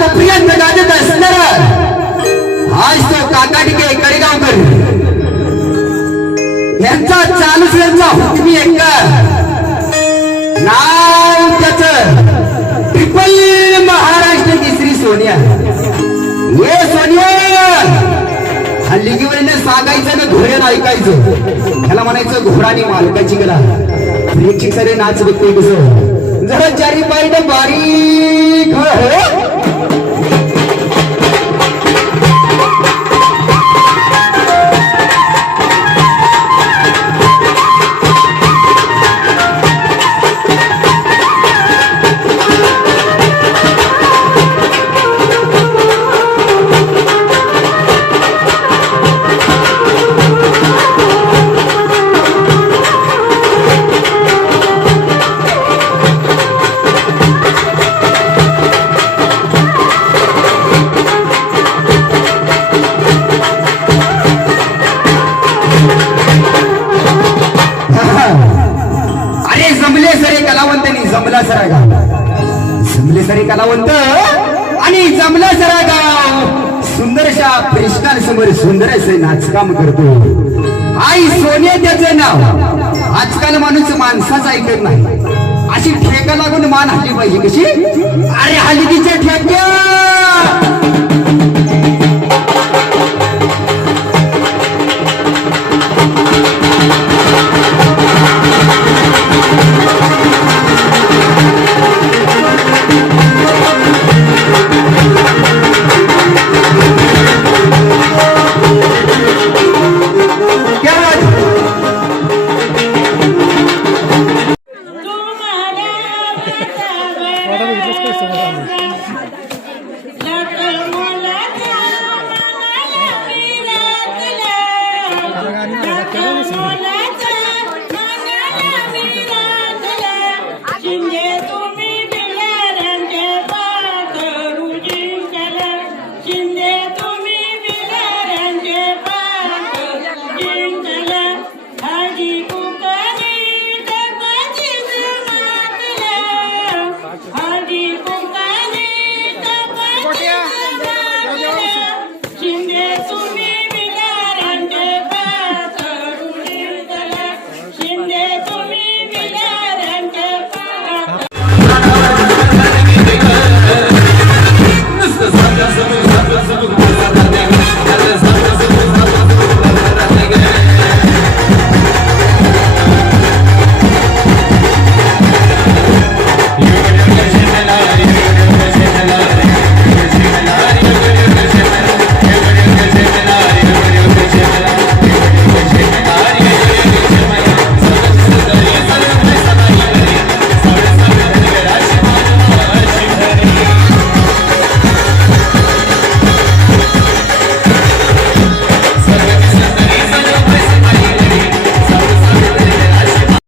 महाराष्ट्राच्या कानाकोपऱ्यात गाजत असणार. आज तो काकाटिके कडेगावकर. यांचा चालूच यांचा हुकमी एक. नाव त्याच. ट्रिपल महाराष्ट्र तिसरी सोनिया. ये सोनिया. हल्ली सांगायचं ना धोरण ऐकायचं. त्याला म्हणायचं घोडानी मालकाची कला. प्रेक्षक सरे नाच बघते कसं जरा चारी पाहिजे बारी. जमले कलावंतनी जमला सरा गाव. जमले सरे कलावंत आणि जमला सरा गाव. सुंदरशा प्रेषकां समोर सुंदर असे नाचकाम करतो. आई सोने त्याचे नाव. आजकाल माणूस माणसाचं ऐकत नाही. अशी ठेका लागून मान हल्ली पाहिजे कशी? अरे हल्ली तिच्या ठेक्या 喜。